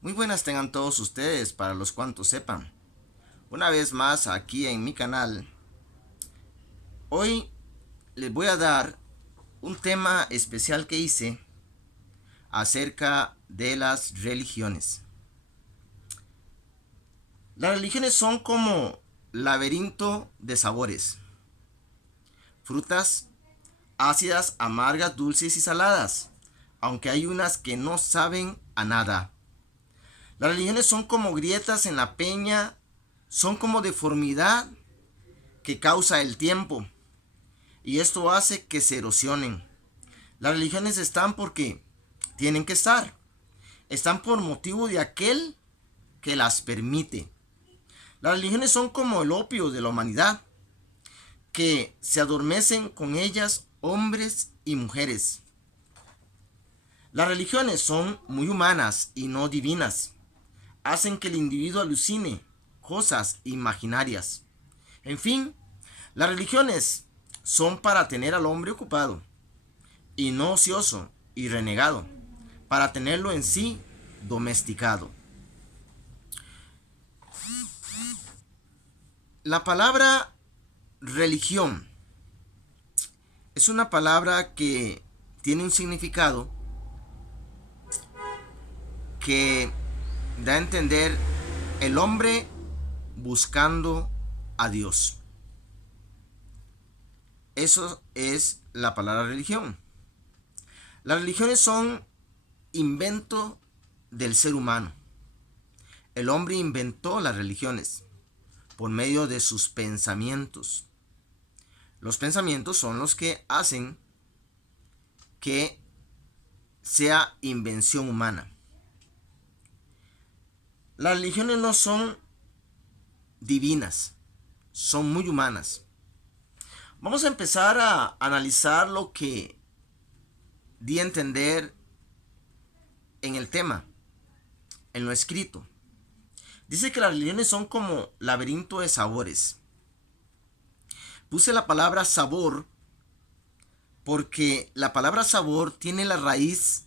Muy buenas tengan todos ustedes, para los cuantos sepan. Una vez más aquí en mi canal. Hoy les voy a dar un tema especial que hice acerca de las religiones. Las religiones son como laberinto de sabores. Frutas ácidas, amargas, dulces y saladas, aunque hay unas que no saben a nada. Las religiones son como grietas en la peña, son como deformidad que causa el tiempo, y esto hace que se erosionen. Las religiones están porque tienen que estar, están por motivo de aquel que las permite. Las religiones son como el opio de la humanidad, que se adormecen con ellas hombres y mujeres. Las religiones son muy humanas y no divinas. Hacen que el individuo alucine cosas imaginarias. En fin, las religiones son para tener al hombre ocupado y no ocioso y renegado, para tenerlo en sí domesticado. La palabra religión es una palabra que tiene un significado que da a entender el hombre buscando a Dios. Eso es la palabra religión. Las religiones son invento del ser humano. El hombre inventó las religiones por medio de sus pensamientos. Los pensamientos son los que hacen que sea invención humana. Las religiones no son divinas, son muy humanas. Vamos a empezar a analizar lo que di a entender en el tema, en lo escrito. Dice que las religiones son como laberinto de sabores. Puse la palabra sabor porque la palabra sabor tiene la raíz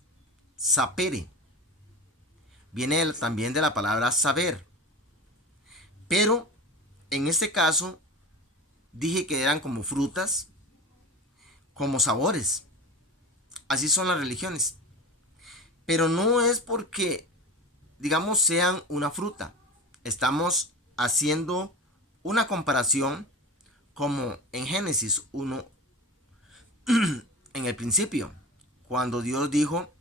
sapere. Viene también de la palabra saber. Pero en este caso dije que eran como frutas, como sabores. Así son las religiones. Pero no es porque, digamos, sean una fruta. Estamos haciendo una comparación como en Génesis 1, en el principio, cuando Dios dijo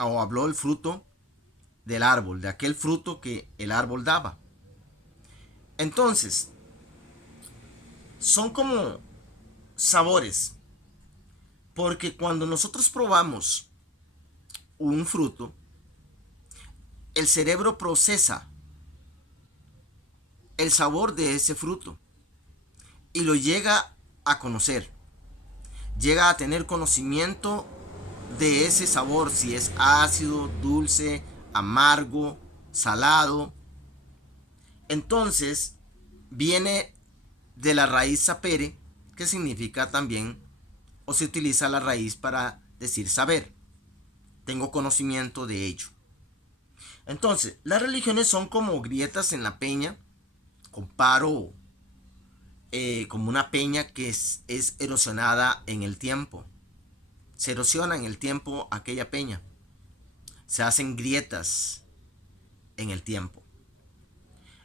o habló el fruto del árbol, de aquel fruto que el árbol daba. Entonces, son como sabores, porque cuando nosotros probamos un fruto, el cerebro procesa el sabor de ese fruto y lo llega a conocer, llega a tener conocimiento de ese sabor, si es ácido, dulce, amargo, salado. Entonces viene de la raíz sapere, que significa también, o se utiliza la raíz para decir saber. Tengo conocimiento de ello. Entonces, las religiones son como grietas en la peña. Comparo como una peña que es erosionada en el tiempo. Se erosiona en el tiempo aquella peña. Se hacen grietas en el tiempo.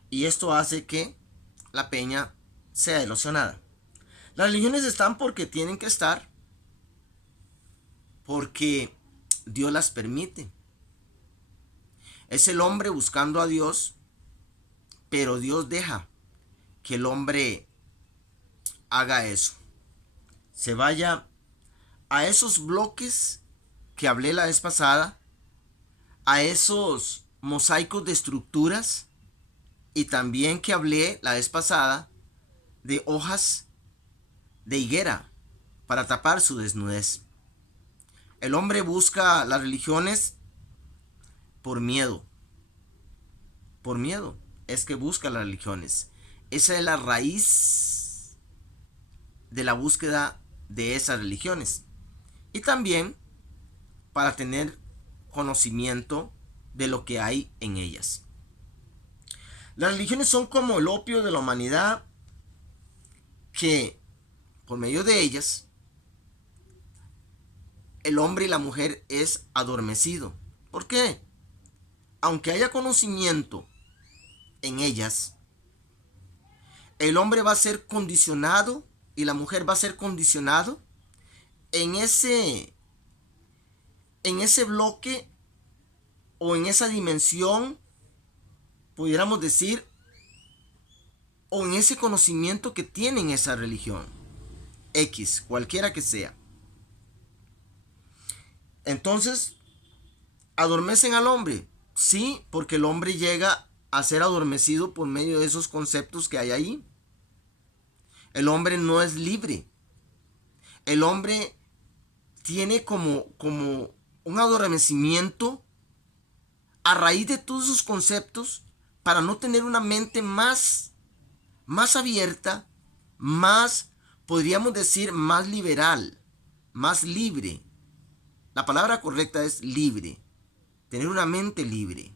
Y esto hace que la peña sea erosionada. Las religiones están porque tienen que estar, porque Dios las permite. Es el hombre buscando a Dios, pero Dios deja que el hombre haga eso. Se vaya a esos bloques que hablé la vez pasada, a esos mosaicos de estructuras, y también que hablé la vez pasada de hojas de higuera para tapar su desnudez. El hombre busca las religiones por miedo. Por miedo es que busca las religiones. Esa es la raíz de la búsqueda de esas religiones. Y también para tener conocimiento de lo que hay en ellas. Las religiones son como el opio de la humanidad, que por medio de ellas el hombre y la mujer es adormecido. ¿Por qué? Aunque haya conocimiento en ellas, el hombre va a ser condicionado y la mujer va a ser condicionado en ese bloque o en esa dimensión, pudiéramos decir, o en ese conocimiento que tienen esa religión, X, cualquiera que sea. Entonces, ¿adormecen al hombre? Sí, porque el hombre llega a ser adormecido por medio de esos conceptos que hay ahí. El hombre no es libre. El hombre tiene como un adormecimiento a raíz de todos esos conceptos, para no tener una mente más abierta, más, podríamos decir, más liberal, más libre. La palabra correcta es libre. Tener una mente libre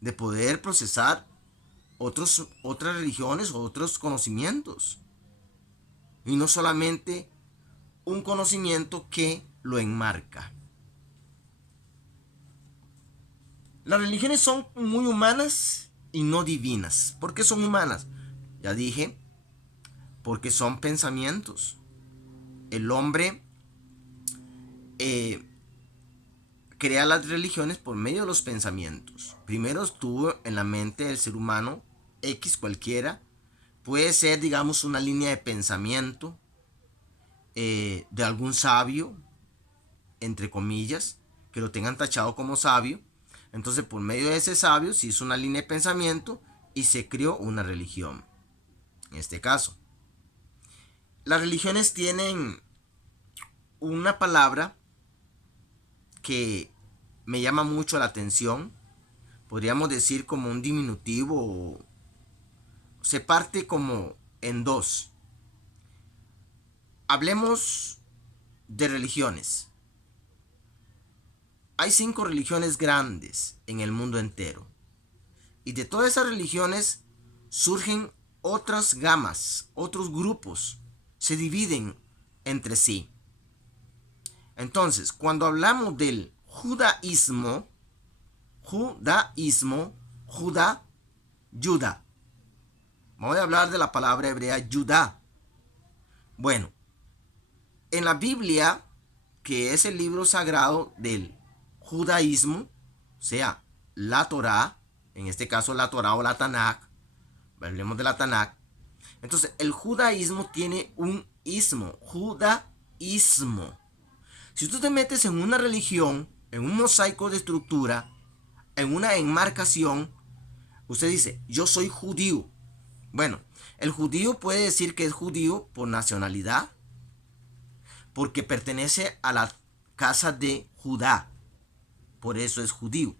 de poder procesar otras religiones o otros conocimientos. Y no solamente un conocimiento que lo enmarca. Las religiones son muy humanas y no divinas. ¿Por qué son humanas? Ya dije, porque son pensamientos. El hombre crea las religiones por medio de los pensamientos. Primero estuvo en la mente del ser humano, X cualquiera. Puede ser, digamos, una línea de pensamiento de algún sabio, entre comillas, que lo tengan tachado como sabio. Entonces, por medio de ese sabio se hizo una línea de pensamiento y se creó una religión. En este caso, las religiones tienen una palabra que me llama mucho la atención. Podríamos decir como un diminutivo. Se parte como en dos. Hablemos de religiones. Hay 5 religiones grandes en el mundo entero. Y de todas esas religiones surgen otras gamas, otros grupos. Se dividen entre sí. Entonces, cuando hablamos del judaísmo, Judá, Judá. Vamos a hablar de la palabra hebrea Judá. Bueno, en la Biblia, que es el libro sagrado del judaísmo, o sea, la Torá, en este caso la Torá o la Tanakh, hablemos de la Tanakh. Entonces, el judaísmo tiene un ismo, judaísmo. Si tú te metes en una religión, en un mosaico de estructura, en una enmarcación, usted dice, yo soy judío. Bueno, el judío puede decir que es judío por nacionalidad, porque pertenece a la casa de Judá. Por eso es judío.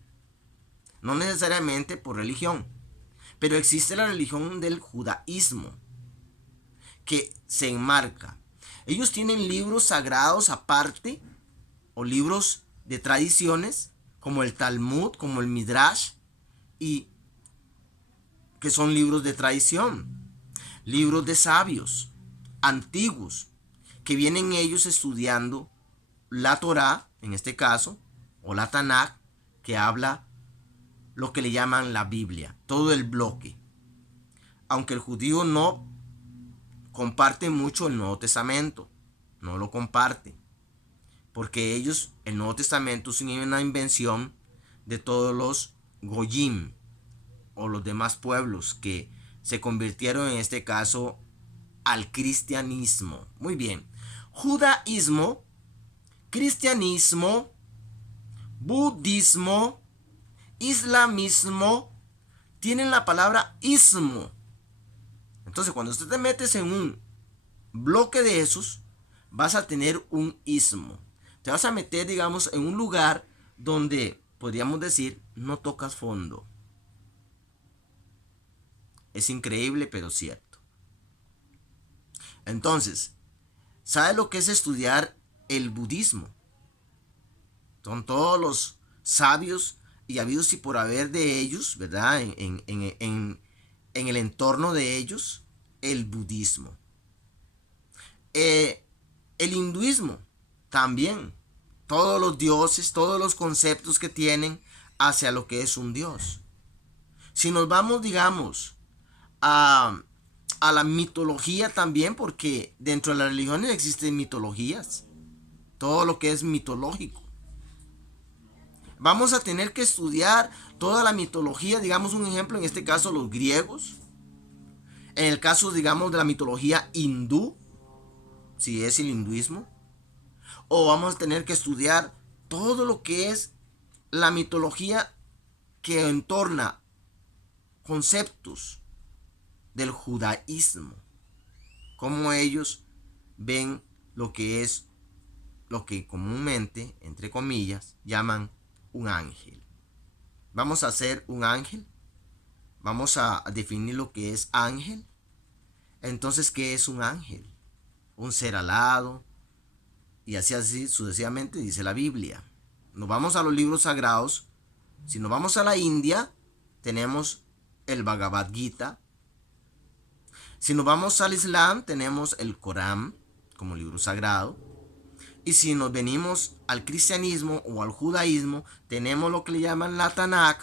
No necesariamente por religión. Pero existe la religión del judaísmo, que se enmarca. Ellos tienen libros sagrados aparte, o libros de tradiciones, como el Talmud, como el Midrash, y que son libros de tradición, libros de sabios antiguos, que vienen ellos estudiando la Torá, en este caso, o la Tanakh, que habla lo que le llaman la Biblia, todo el bloque. Aunque el judío no comparte mucho el Nuevo Testamento, no lo comparte, porque ellos, el Nuevo Testamento es una invención de todos los Goyim, o los demás pueblos que se convirtieron en este caso al cristianismo. Muy bien. Judaísmo, cristianismo, budismo, islamismo, tienen la palabra ismo. Entonces, cuando usted te metes en un bloque de esos, vas a tener un ismo. Te vas a meter, digamos, en un lugar donde, podríamos decir, no tocas fondo. Es increíble, pero cierto. Entonces, ¿sabe lo que es estudiar el budismo? Son todos los sabios y habidos y por haber de ellos, ¿verdad? En el entorno de ellos, el budismo. El hinduismo también. Todos los dioses, todos los conceptos que tienen hacia lo que es un dios. Si nos vamos, digamos, a la mitología también, porque dentro de las religiones existen mitologías. Todo lo que es mitológico. Vamos a tener que estudiar toda la mitología, digamos un ejemplo, en este caso los griegos. En el caso, digamos, de la mitología hindú, si es el hinduismo. O vamos a tener que estudiar todo lo que es la mitología que entorna conceptos del judaísmo. Cómo ellos ven lo que es lo que comúnmente, entre comillas, llaman un ángel. Vamos a hacer un ángel. Vamos a definir lo que es ángel. Entonces, ¿qué es un ángel? Un ser alado. Y así sucesivamente dice la Biblia. Nos vamos a los libros sagrados. Si nos vamos a la India, tenemos el Bhagavad Gita. Si nos vamos al Islam, tenemos el Corán como libro sagrado. Y si nos venimos al cristianismo o al judaísmo, tenemos lo que le llaman la Tanakh,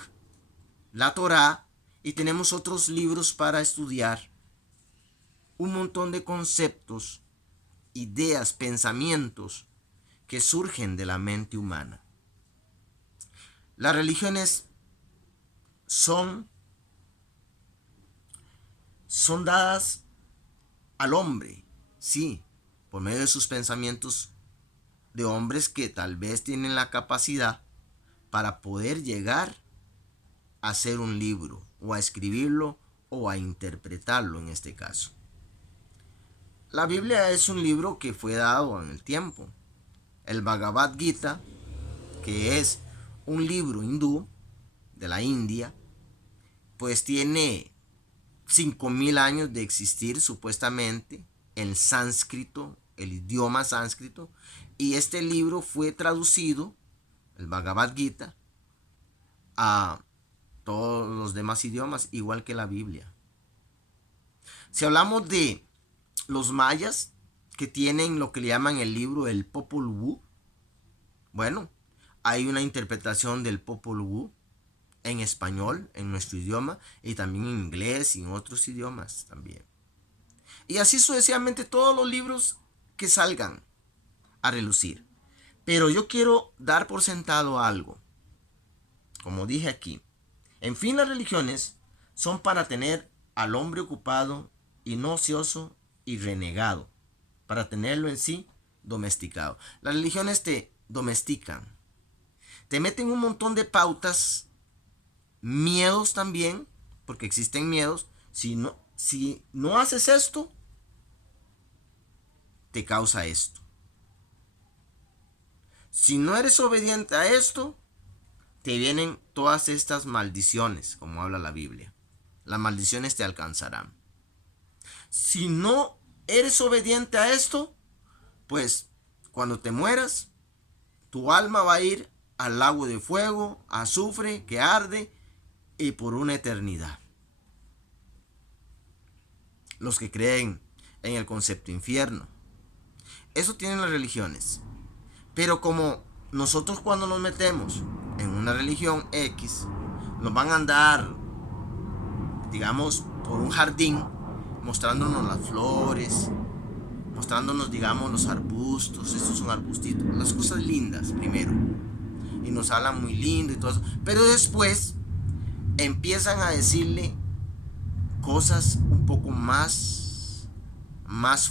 la Torá, y tenemos otros libros para estudiar. Un montón de conceptos, ideas, pensamientos que surgen de la mente humana. Las religiones son dadas al hombre, sí, por medio de sus pensamientos de hombres que tal vez tienen la capacidad para poder llegar a hacer un libro o a escribirlo o a interpretarlo en este caso. La Biblia es un libro que fue dado en el tiempo. El Bhagavad Gita, que es un libro hindú de la India, pues tiene 5000 años de existir supuestamente en sánscrito, el idioma sánscrito, y este libro fue traducido, el Bhagavad Gita, a todos los demás idiomas, igual que la Biblia. Si hablamos de los mayas, que tienen lo que le llaman el libro el Popol Vuh, bueno, hay una interpretación del Popol Vuh en español, en nuestro idioma, y también en inglés y en otros idiomas también. Y así sucesivamente todos los libros que salgan a relucir. Pero yo quiero dar por sentado algo. Como dije aquí, en fin, las religiones son para tener al hombre ocupado y no ocioso y renegado, para tenerlo en sí domesticado. Las religiones te domestican, te meten un montón de pautas, miedos también, porque existen miedos. Si no haces esto, te causa esto. Si no eres obediente a esto, te vienen todas estas maldiciones, como habla la Biblia. Las maldiciones te alcanzarán. Si no eres obediente a esto, pues cuando te mueras, tu alma va a ir al lago de fuego, azufre, que arde, y por una eternidad. Los que creen en el concepto infierno. Eso tienen las religiones. Pero como nosotros cuando nos metemos en una religión X, nos van a andar, digamos, por un jardín, mostrándonos las flores, mostrándonos, digamos, los arbustos. Estos son arbustitos, las cosas lindas primero. Y nos hablan muy lindo y todo eso. Pero después empiezan a decirle cosas un poco más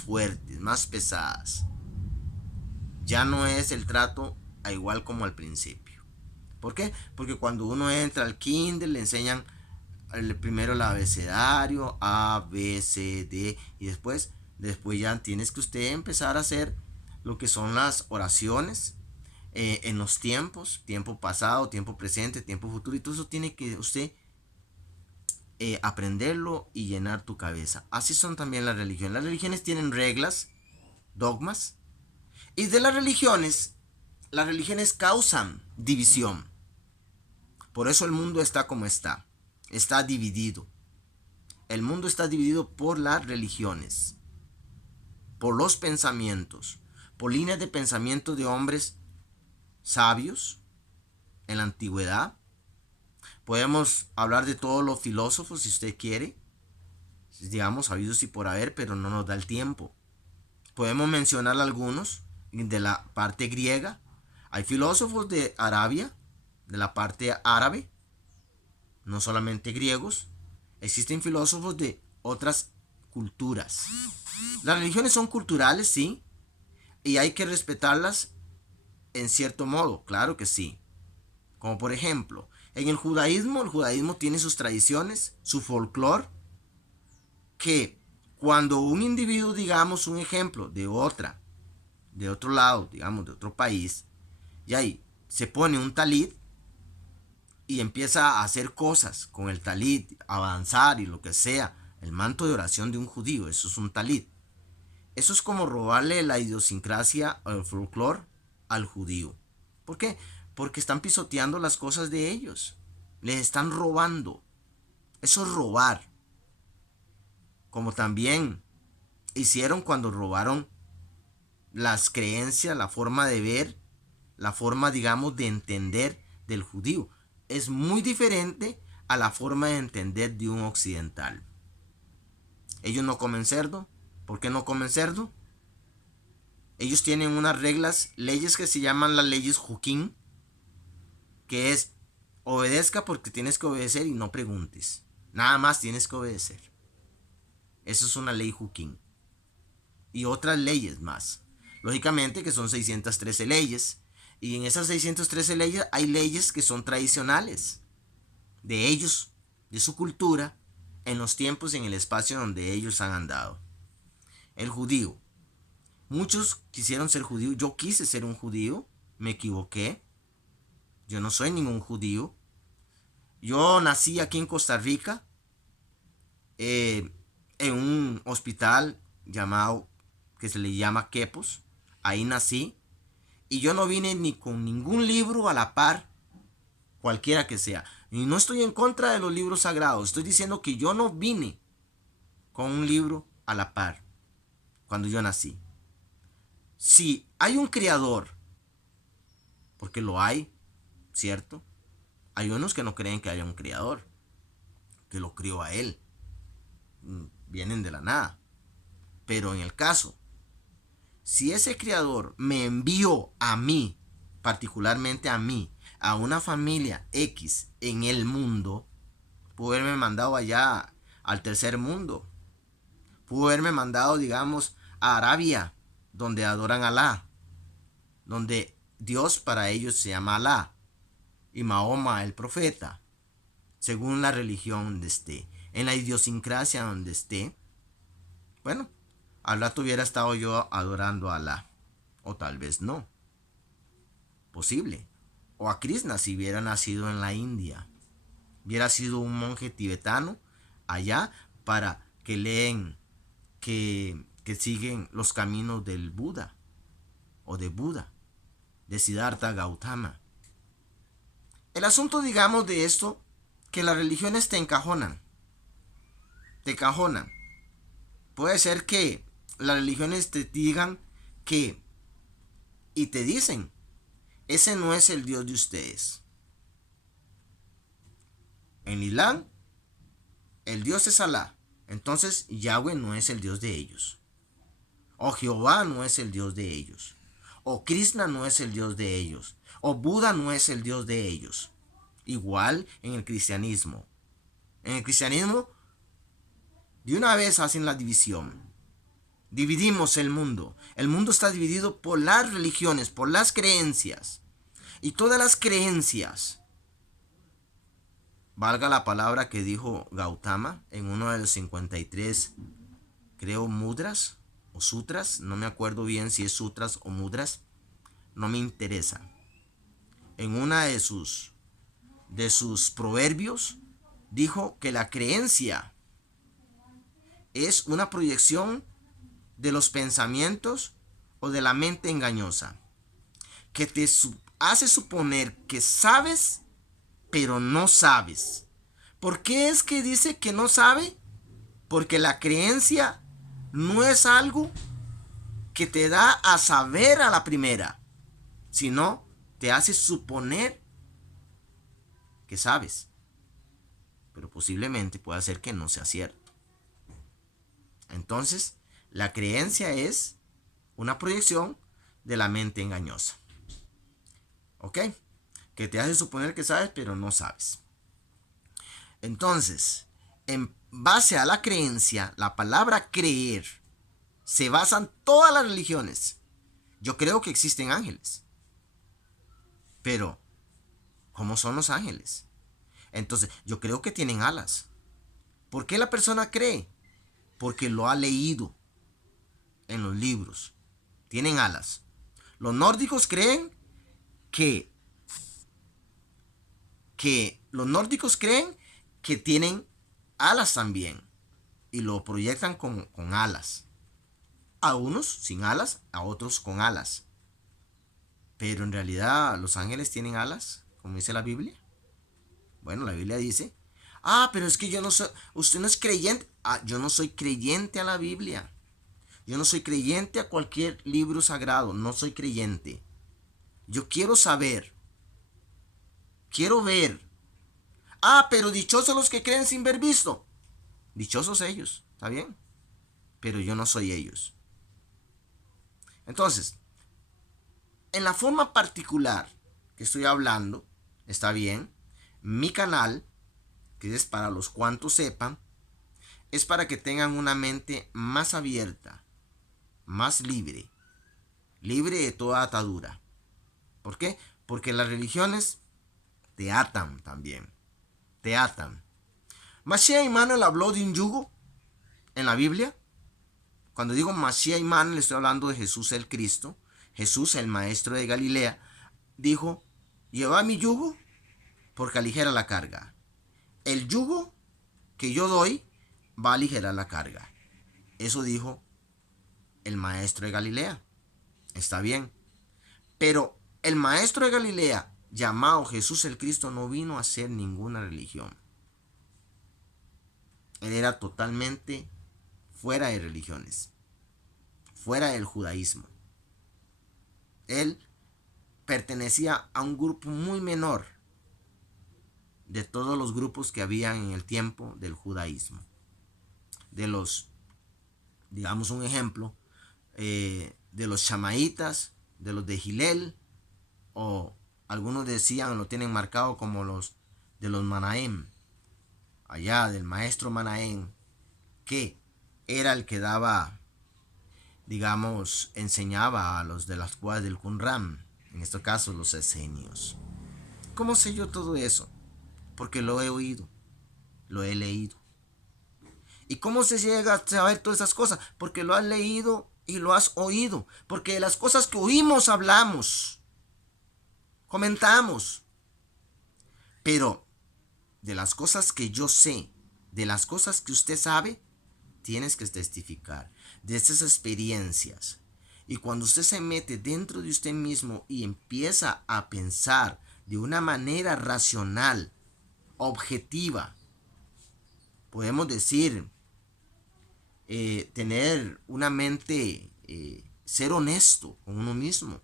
fuertes, más pesadas. Ya no es el trato a igual como al principio. ¿Por qué? Porque cuando uno entra al kinder le enseñan primero el abecedario, A, B, C, D, y después ya tienes que usted empezar a hacer lo que son las oraciones en los tiempos, tiempo pasado, tiempo presente, tiempo futuro, y todo eso tiene que usted aprenderlo y llenar tu cabeza. Así son también las religiones. Las religiones tienen reglas, dogmas, y de las religiones causan división. Por eso el mundo está como está. Está dividido. El mundo está dividido por las religiones, por los pensamientos, por líneas de pensamiento de hombres sabios en la antigüedad. Podemos hablar de todos los filósofos si usted quiere, digamos, habidos y por haber, pero no nos da el tiempo. Podemos mencionar algunos de la parte griega. Hay filósofos de Arabia, de la parte árabe, no solamente griegos. Existen filósofos de otras culturas. Las religiones son culturales, sí, y hay que respetarlas en cierto modo, claro que sí. Como por ejemplo, en el judaísmo tiene sus tradiciones, su folclore, que cuando un individuo, digamos, un ejemplo de otro lado, digamos, de otro país, y ahí se pone un talit y empieza a hacer cosas con el talit, avanzar y lo que sea, el manto de oración de un judío, eso es un talit. Eso es como robarle la idiosincrasia o el folclore al judío. ¿Por qué? Porque están pisoteando las cosas de ellos. Les están robando. Eso es robar. Como también hicieron cuando robaron las creencias, la forma de ver, la forma, digamos, de entender del judío. Es muy diferente a la forma de entender de un occidental. Ellos no comen cerdo. ¿Por qué no comen cerdo? Ellos tienen unas reglas, leyes que se llaman las leyes Hukim, que es obedezca porque tienes que obedecer y no preguntes. Nada más tienes que obedecer. Eso es una ley Hukim. Y otras leyes más. Lógicamente que son 613 leyes. Y en esas 613 leyes hay leyes que son tradicionales. De ellos, de su cultura, en los tiempos y en el espacio donde ellos han andado. El judío. Muchos quisieron ser judíos. Yo quise ser un judío. Me equivoqué. Yo no soy ningún judío. Yo nací aquí en Costa Rica. En un hospital llamado, que se le llama Quepos. Ahí nací. Y yo no vine ni con ningún libro a la par, cualquiera que sea. Y no estoy en contra de los libros sagrados. Estoy diciendo que yo no vine con un libro a la par cuando yo nací. Si hay un creador, porque lo hay, ¿cierto? Hay unos que no creen que haya un creador, que lo crió a él. Vienen de la nada. Pero en el caso, si ese creador me envió a mí, particularmente a mí, a una familia X en el mundo, pudo haberme mandado allá al tercer mundo. Pudo haberme mandado, digamos, a Arabia, donde adoran a Alá, donde Dios para ellos se llama Alá, y Mahoma el profeta, según la religión donde esté, en la idiosincrasia donde esté. Bueno, al rato hubiera estado yo adorando a Alá, o tal vez no, posible. O a Krishna si hubiera nacido en la India, hubiera sido un monje tibetano allá para que leen, que siguen los caminos del Buda o de Buda, de Siddhartha Gautama. El asunto, digamos, de esto, que las religiones te encajonan. Te encajonan. Puede ser que las religiones te digan que, y te dicen, ese no es el Dios de ustedes. En Islam, el Dios es Alá. Entonces Yahweh no es el Dios de ellos. O Jehová no es el Dios de ellos. O Krishna no es el Dios de ellos. O Buda no es el Dios de ellos. Igual en el cristianismo. En el cristianismo, de una vez hacen la división. Dividimos el mundo. El mundo está dividido por las religiones, por las creencias. Y todas las creencias, valga la palabra que dijo Gautama en uno de los 53, creo, mudras o sutras, no me acuerdo bien si es sutras o mudras, no me interesa. En una de sus proverbios dijo que la creencia es una proyección de los pensamientos o de la mente engañosa, que te hace suponer que sabes pero no sabes. ¿Por qué es que dice que no sabe? Porque la creencia no es algo que te da a saber a la primera, sino te hace suponer que sabes, pero posiblemente pueda ser que no sea cierto. Entonces, la creencia es una proyección de la mente engañosa. ¿Ok? Que te hace suponer que sabes, pero no sabes. Entonces, en base a la creencia, la palabra creer, se basan todas las religiones. Yo creo que existen ángeles. Pero, ¿cómo son los ángeles? Entonces, yo creo que tienen alas. ¿Por qué la persona cree? Porque lo ha leído en los libros. Tienen alas. Los nórdicos creen que tienen alas también. Y lo proyectan con alas. A unos sin alas, a otros con alas. Pero en realidad, ¿los ángeles tienen alas? Como dice la Biblia. Bueno, la Biblia dice, pero es que yo no soy, usted no es creyente. Yo no soy creyente a la Biblia. Yo no soy creyente a cualquier libro sagrado. No soy creyente. Yo quiero saber. Quiero ver. Pero dichosos los que creen sin ver visto. Dichosos ellos, ¿está bien? Pero yo no soy ellos. Entonces, en la forma particular que estoy hablando, está bien, mi canal, que es para los cuantos sepan, es para que tengan una mente más abierta, más libre, libre de toda atadura. ¿Por qué? Porque las religiones te atan también, te atan. Mashiach Immanuel habló de un yugo en la Biblia. Cuando digo Mashiach Immanuel, le estoy hablando de Jesús el Cristo, Jesús el Maestro de Galilea. Dijo, lleva mi yugo porque aligera la carga. El yugo que yo doy va a aligerar la carga. Eso dijo el Maestro de Galilea. Está bien. Pero el Maestro de Galilea, llamado Jesús el Cristo, no vino a hacer ninguna religión. Él era totalmente fuera de religiones, fuera del judaísmo. Él pertenecía a un grupo muy menor de todos los grupos que habían en el tiempo del judaísmo. De los, digamos un ejemplo, de los chamaitas, de los de Gilel, o algunos decían, lo tienen marcado como los de los Manahem, allá del maestro Manahem, que era el que daba, digamos, enseñaba a los de las cuadras del Qumran, en este caso los esenios. ¿Cómo sé yo todo eso? Porque lo he oído, lo he leído. ¿Y cómo se llega a saber todas esas cosas? Porque lo has leído y lo has oído. Porque de las cosas que oímos hablamos, comentamos. Pero de las cosas que yo sé, de las cosas que usted sabe, tienes que testificar de esas experiencias. Y cuando usted se mete dentro de usted mismo y empieza a pensar de una manera racional, objetiva, podemos decir, tener una mente, ser honesto con uno mismo,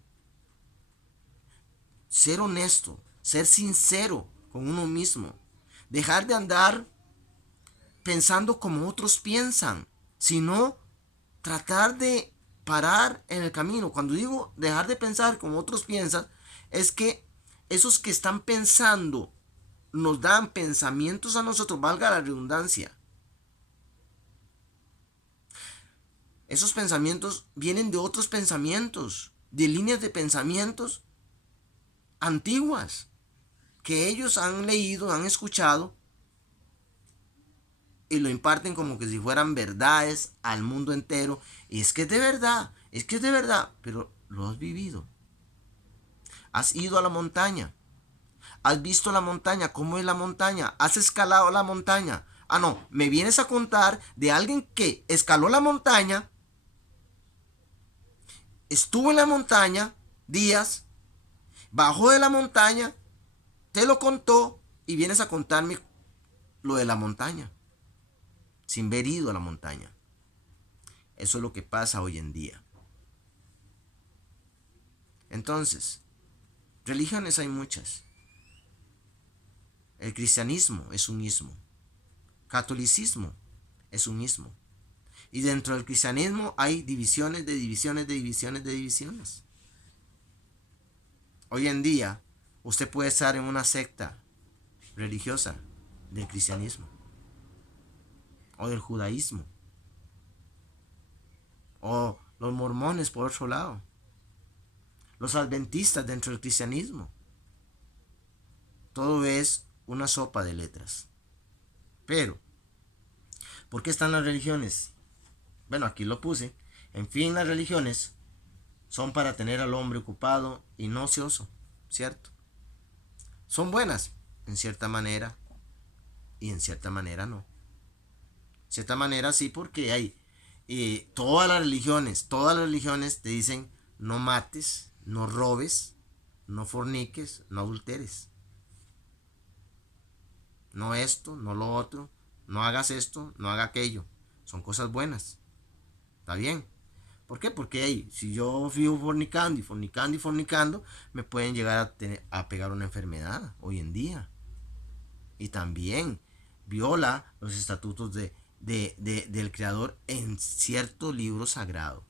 ser honesto, ser sincero con uno mismo, dejar de andar pensando como otros piensan, sino tratar de parar en el camino. Cuando digo dejar de pensar como otros piensan, es que esos que están pensando nos dan pensamientos a nosotros, valga la redundancia. Esos pensamientos vienen de otros pensamientos, de líneas de pensamientos antiguas que ellos han leído, han escuchado y lo imparten como que si fueran verdades al mundo entero. Y es que es de verdad, es que es de verdad, pero lo has vivido. Has ido a la montaña, has visto la montaña, cómo es la montaña, has escalado la montaña. No, me vienes a contar de alguien que escaló la montaña, estuvo en la montaña días, bajó de la montaña, te lo contó y vienes a contarme lo de la montaña, sin haber ido a la montaña. Eso es lo que pasa hoy en día. Entonces, religiones hay muchas. El cristianismo es un ismo. Catolicismo es un ismo. Y dentro del cristianismo hay divisiones de divisiones de divisiones de divisiones. Hoy en día, usted puede estar en una secta religiosa del cristianismo o del judaísmo o los mormones por otro lado, los adventistas dentro del cristianismo. Todo es una sopa de letras. Pero, ¿por qué están las religiones? Bueno, aquí lo puse. En fin, las religiones son para tener al hombre ocupado y no ocioso, ¿cierto? Son buenas en cierta manera y en cierta manera no. En cierta manera sí, porque hay todas las religiones te dicen no mates, no robes, no forniques, no adulteres. No esto, no lo otro, no hagas esto, no haga aquello. Son cosas buenas. ¿Está bien? ¿Por qué? Porque hey, si yo vivo fornicando y fornicando y fornicando, me pueden llegar a pegar una enfermedad hoy en día. Y también viola los estatutos del Creador en cierto libro sagrado.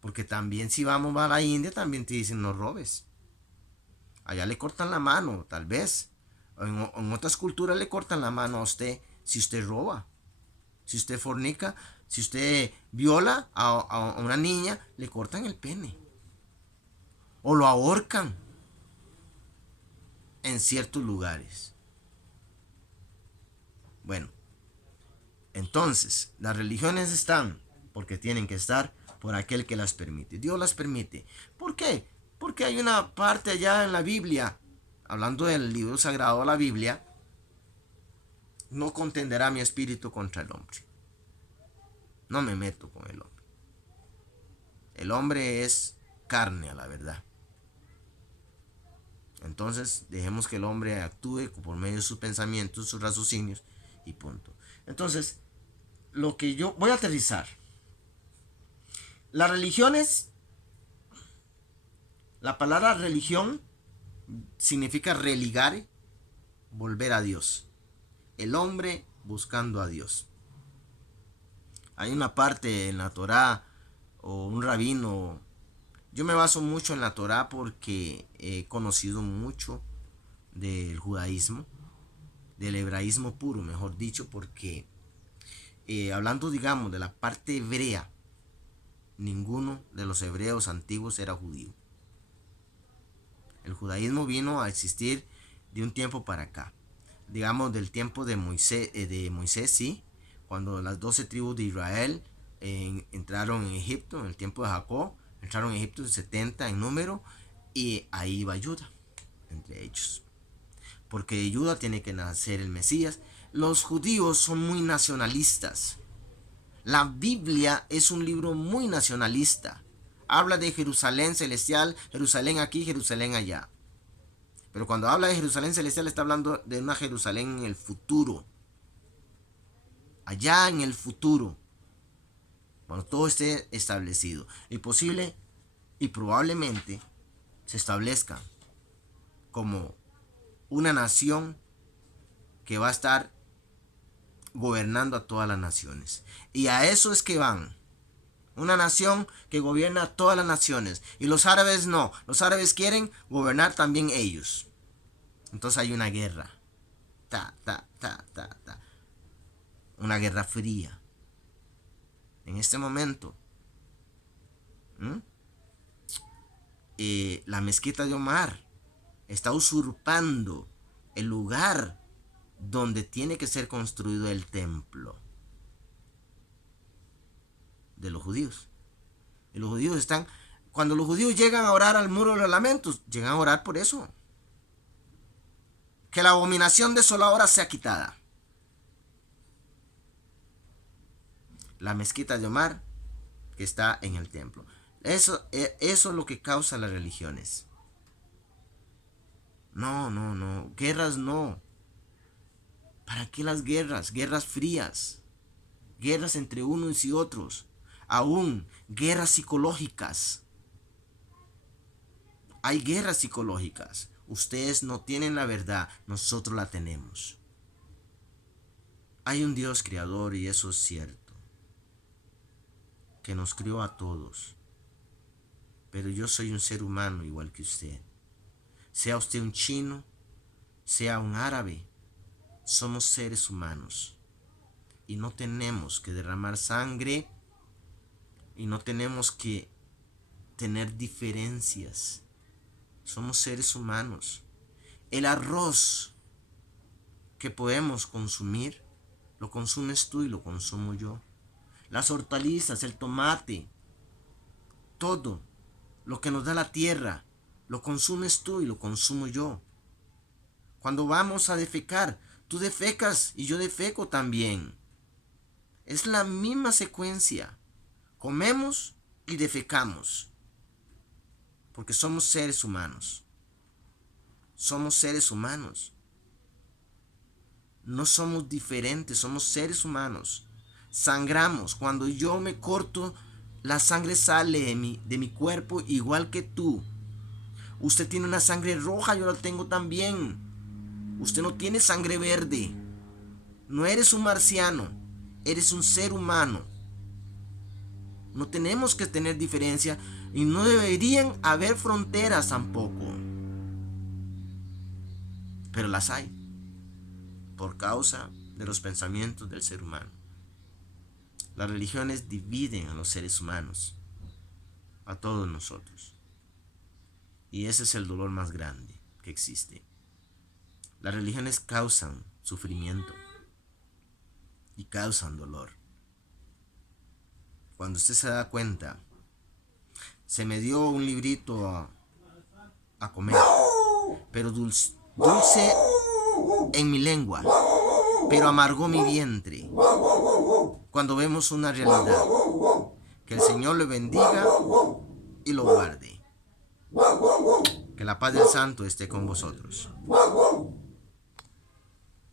Porque también si vamos a la India, también te dicen no robes. Allá le cortan la mano, tal vez. En otras culturas le cortan la mano a usted si usted roba. Si usted fornica, si usted viola a una niña, le cortan el pene. O lo ahorcan en ciertos lugares. Bueno, entonces, las religiones están porque tienen que estar por aquel que las permite. Dios las permite. ¿Por qué? Porque hay una parte allá en la Biblia, hablando del libro sagrado de la Biblia, no contenderá mi espíritu contra el hombre. No me meto con el hombre. El hombre es carne a la verdad. Entonces dejemos que el hombre actúe por medio de sus pensamientos, sus raciocinios y punto. Entonces, lo que yo voy a aterrizar. Las religiones, la palabra religión significa religare, volver a Dios. El hombre buscando a Dios. Hay una parte en la Torá o un rabino. Yo me baso mucho en la Torá porque he conocido mucho del judaísmo, del hebraísmo puro, mejor dicho, porque hablando, digamos, de la parte hebrea, ninguno de los hebreos antiguos era judío. El judaísmo vino a existir de un tiempo para acá. Digamos, del tiempo de Moisés, sí, cuando las 12 tribus de Israel entraron en Egipto, en el tiempo de Jacob, entraron en Egipto 70 en número, y ahí iba Judá, entre ellos. Porque de Judá tiene que nacer el Mesías. Los judíos son muy nacionalistas. La Biblia es un libro muy nacionalista. Habla de Jerusalén celestial, Jerusalén aquí, Jerusalén allá. Pero cuando habla de Jerusalén celestial está hablando de una Jerusalén en el futuro. Allá en el futuro. Cuando todo esté establecido. Y posible y probablemente se establezca como una nación que va a estar gobernando a todas las naciones. Y a eso es que van. Una nación que gobierna a todas las naciones. Y los árabes no. Los árabes quieren gobernar también ellos. Entonces hay una guerra. Una guerra fría. En este momento. La mezquita de Omar está usurpando el lugar donde tiene que ser construido el templo de los judíos. Y los judíos están, cuando los judíos llegan a orar al muro de los lamentos, llegan a orar por eso. Que la abominación desoladora sea quitada. La mezquita de Omar que está en el templo. Eso es lo que causa las religiones. No. Guerras no. ¿Para qué las guerras? Guerras frías, guerras entre unos y otros, aún guerras psicológicas. Hay guerras psicológicas. Ustedes no tienen la verdad, nosotros la tenemos. Hay un Dios creador y eso es cierto, que nos crió a todos. Pero yo soy un ser humano igual que usted. Sea usted un chino, sea un árabe, somos seres humanos. Y no tenemos que derramar sangre y no tenemos que tener diferencias. Somos seres humanos. El arroz que podemos consumir, lo consumes tú y lo consumo yo. Las hortalizas, el tomate, todo lo que nos da la tierra, lo consumes tú y lo consumo yo. Cuando vamos a defecar, tú defecas y yo defeco también. Es la misma secuencia. Comemos y defecamos. Porque somos seres humanos. Somos seres humanos. No somos diferentes, somos seres humanos. Sangramos. Cuando yo me corto, la sangre sale de mi cuerpo igual que tú. Usted tiene una sangre roja, yo la tengo también. Usted no tiene sangre verde. No eres un marciano, eres un ser humano. No tenemos que tener diferencia y no deberían haber fronteras tampoco. Pero las hay por causa de los pensamientos del ser humano. Las religiones dividen a los seres humanos, a todos nosotros. Y ese es el dolor más grande que existe. Las religiones causan sufrimiento y causan dolor. Cuando usted se da cuenta, se me dio un librito a comer, pero dulce en mi lengua, pero amargó mi vientre. Cuando vemos una realidad, que el Señor le bendiga y lo guarde. Que la paz del Santo esté con vosotros.